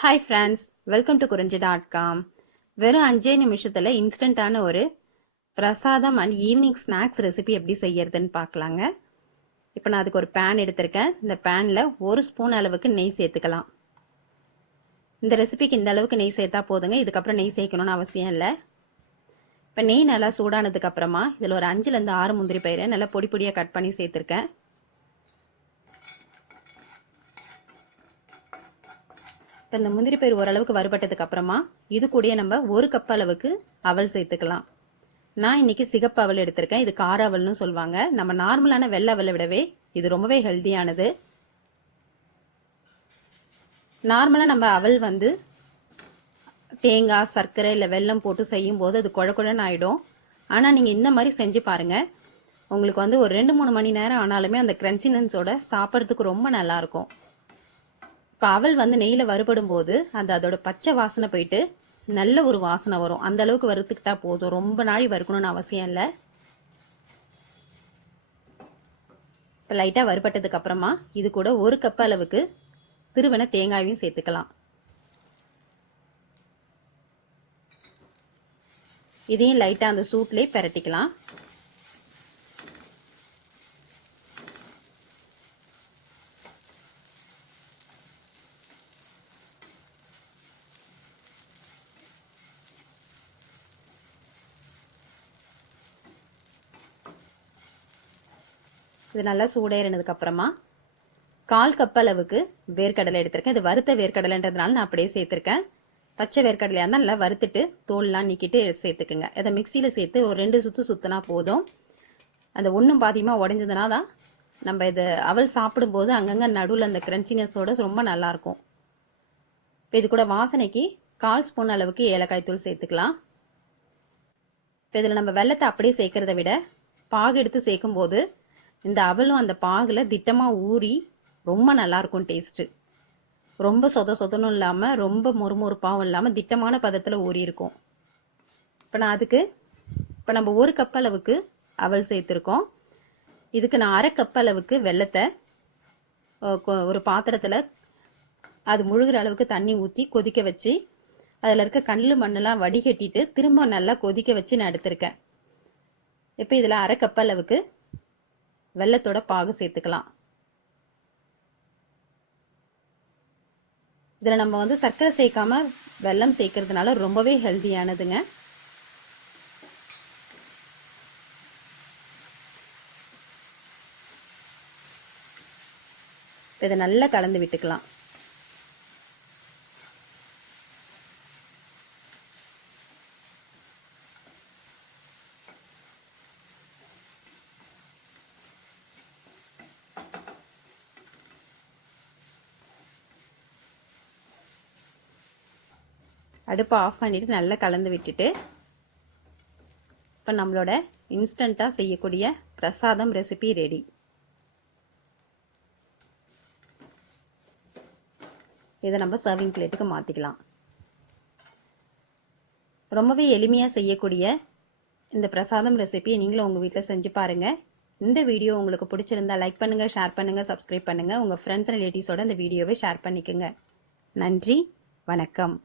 Hi friends, welcome to குறிஞ்சி.com. வெறும் 5 நிமிஷத்தில் இன்ஸ்டண்ட்டான ஒரு பிரசாதம் அண்ட் ஈவினிங் ஸ்நாக்ஸ் ரெசிபி எப்படி செய்யறதுன்னு பார்க்கலாங்க. இப்போ நான் அதுக்கு ஒரு பேன் எடுத்திருக்கேன். இந்த பேனில் 1 ஸ்பூன் அளவுக்கு நெய் சேர்த்துக்கலாம். இந்த ரெசிபிக்கு இந்த அளவுக்கு நெய் சேர்த்தா போதுங்க. இதுக்கப்புறம் நெய் சேர்க்கணும்னு அவசியம் இல்லை. இப்போ நெய் நல்லா சூடானதுக்கு அப்புறமா இதில் ஒரு 5லேருந்து 6 முந்திரி பயிரை நல்லா பொடி பொடியாக கட் பண்ணி சேர்த்துருக்கேன். இப்போ இந்த முந்திரி பயிர் ஓரளவுக்கு வறுபட்டதுக்கு அப்புறமா இது கூடயே நம்ம 1 கப் அளவுக்கு அவல் சேர்த்துக்கலாம். நான் இன்னைக்கு சிகப்பு அவல் எடுத்திருக்கேன். இது கார அவல்னு சொல்லுவாங்க. நம்ம நார்மலான வெள்ளை அவலை விடவே இது ரொம்பவே ஹெல்த்தியானது. நார்மலாக நம்ம அவல் தேங்காய், சர்க்கரை இல்லை வெல்லம் போட்டு செய்யும் போது அது குழ குழன்னு ஆகிடும். ஆனால் நீங்கள் இந்த மாதிரி செஞ்சு பாருங்கள். உங்களுக்கு ஒரு 2-3 மணி நேரம் ஆனாலுமே அந்த கிரன்ச்சினஸோட சாப்பிட்றதுக்கு ரொம்ப நல்லாயிருக்கும். இப்போ அவல் நெய்யில் வறுபடும் போது அதோட பச்சை வாசனை போயிட்டு நல்ல ஒரு வாசனை வரும். அந்த அளவுக்கு வறுத்துக்கிட்டா போதும். ரொம்ப நாளை வறுக்கணும்னு அவசியம் இல்லை. இப்போ லைட்டாக வறுபட்டதுக்கு அப்புறமா இது கூட 1 கப் அளவுக்கு திருவன தேங்காயும் சேர்த்துக்கலாம். இதையும் லைட்டாக அந்த சூட்லேயே பிரட்டிக்கலாம். இது நல்லா சூடேறினதுக்கு அப்புறமா 1/4 கப் அளவுக்கு வேர்க்கடலை எடுத்திருக்கேன். இது வறுத்த வேர்க்கடலைன்றதுனால நான் அப்படியே சேர்த்துருக்கேன். பச்சை வேர்க்கடலையாக இருந்தால் நல்லா வறுத்துட்டு தோல்லாம் நீக்கிட்டு சேர்த்துக்குங்க. அதை மிக்சியில் சேர்த்து ஒரு 2 சுற்று சுற்றினா போதும். அந்த ஒன்றும் பாதியமாக உடஞ்சதுனா தான் நம்ம இது அவல் சாப்பிடும்போது அங்கங்கே நடுவில் அந்த கிரன்ச்சினஸோட ரொம்ப நல்லாயிருக்கும். இப்போ இது கூட வாசனைக்கு 1/4 ஸ்பூன் அளவுக்கு ஏலக்காய் தூள் சேர்த்துக்கலாம். இப்போ இதில் நம்ம வெல்லத்தை அப்படியே சேர்க்கறத விட பாகு எடுத்து சேர்க்கும்போது இந்த அவலும் அந்த பாகில் திட்டமாக ஊறி ரொம்ப நல்லாயிருக்கும் டேஸ்ட்டு. ரொம்ப சொதனும் இல்லாமல் ரொம்ப மொறுமொறுப்பாகவும் இல்லாமல் திட்டமான பதத்தில் ஊறி இருக்கும். இப்போ நம்ம 1 கப் அளவுக்கு அவல் சேர்த்துருக்கோம். இதுக்கு நான் 1/2 கப் அளவுக்கு வெல்லத்தை ஒரு பாத்திரத்தில் அது முழுகிற அளவுக்கு தண்ணி ஊற்றி கொதிக்க வச்சு அதில் இருக்க கல் மண்ணெல்லாம் வடிகட்டிட்டு திரும்ப நல்லா கொதிக்க வச்சு நான் எடுத்திருக்கேன். இப்போ இதில் 1/2 கப் அளவுக்கு வெல்லத்தோட பாகு சேர்த்துக்கலாம். இதில் நம்ம சர்க்கரை சேர்க்காம வெல்லம் சேர்க்கறதுனால ரொம்பவே ஹெல்த்தியானதுங்க. இதை நல்லா கலந்து விட்டுக்கலாம். அடுப்பை ஆஃப் பண்ணிவிட்டு நல்லா கலந்து விட்டுட்டு இப்போ நம்மளோட இன்ஸ்டண்ட்டாக செய்யக்கூடிய பிரசாதம் ரெசிபி ரெடி. இதை நம்ம சர்விங் பிளேட்டுக்கு மாற்றிக்கலாம். ரொம்பவே எளிமையாக செய்யக்கூடிய இந்த பிரசாதம் ரெசிபியை நீங்களும் உங்கள் வீட்டில் செஞ்சு பாருங்கள். இந்த வீடியோ உங்களுக்கு பிடிச்சிருந்தா லைக் பண்ணுங்கள், ஷேர் பண்ணுங்கள், சப்ஸ்கிரைப் பண்ணுங்கள். உங்கள் ஃப்ரெண்ட்ஸ் அண்ட் ரிலேட்டிவ்ஸோட இந்த வீடியோவை ஷேர் பண்ணிக்கோங்க. நன்றி, வணக்கம்.